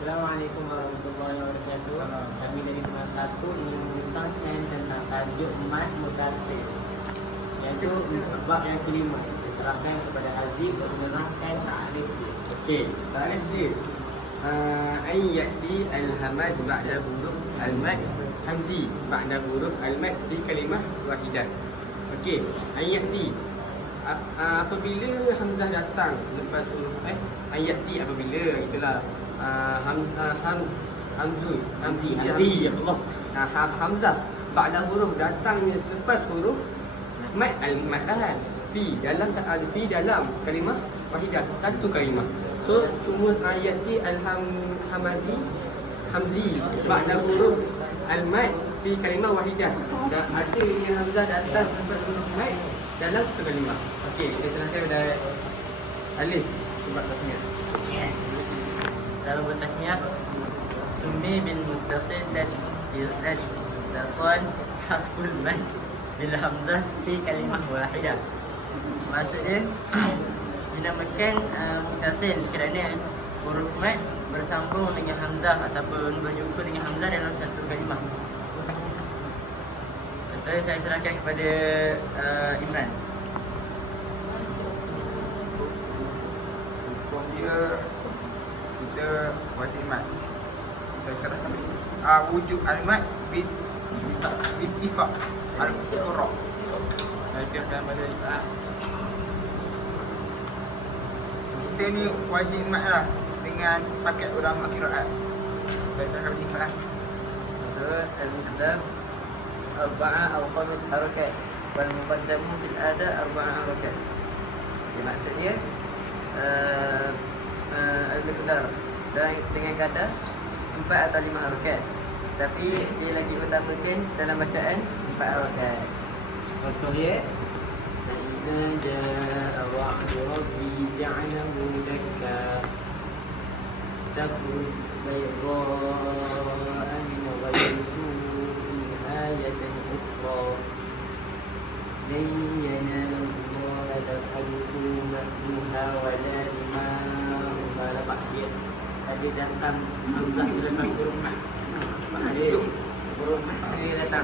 Assalamualaikum warahmatullahi wabarakatuh. Kami dari kelas 1 ingin menerangkan tentang tajuk mat mutasil, iaitu bab yang kelima. Saya serahkan kepada Aziz untuk menerangkan takrif dia. Okey, takrif dia. Ay ya'ti al-hamad ba'da huruf al-mad hamzi ba'da huruf al-mad fi kalimah wahidah. Okey, ay ya'ti apabila hamzah datang selepas huruf ay ya'ti apabila itulah hamzah ba'da huruf datangnya selepas huruf mad al-mad fi dalam kalimah wahidah, satu kalimah. So semua ayat ni hamzi ba'da huruf al-mad fi kalimah wahidah. Dan ada yang hamzah datang selepas huruf mad dalam satu kalimah. Okey, saya serahkan kepada Alif sebab tasniah. Dalam bertasniah, summi bil muttasil dan bil tasal harful mad bil hamzah fi kalimah wahidah. Maksudnya dinamakan muttasil kerana huruf mad bersambung dengan hamzah ataupun berjumpa dengan hamzah dalam satu kalimah. Seterusnya saya serahkan kepada Imran. Hukum dia kita wajib mat. Kita kata sampai sini. Wujud al-mat bittifaq al-qurra. Saya akan pada kita ni wajib mat lah dengan pakai ulama qiraat. Saya akan berikan al-islam arba'a atau khamis harakat wal muqaddamu fil ada arba'a harakat. Maksudnya al-miqdar dengan kata 4 atau 5 harakat, tapi dia lagi utamakan dalam bacaan 4 harakat. Contohnya inna ja'a wa'du rabbi ja'alahu dakka takhruj bayda'a min ghayri su'in ayatan ukhra lan yanala Allah taqallu ma'nuha wa la lima lepas dia ada datang hamzah selepas huruf mat. Ada huruf mat sendiri datang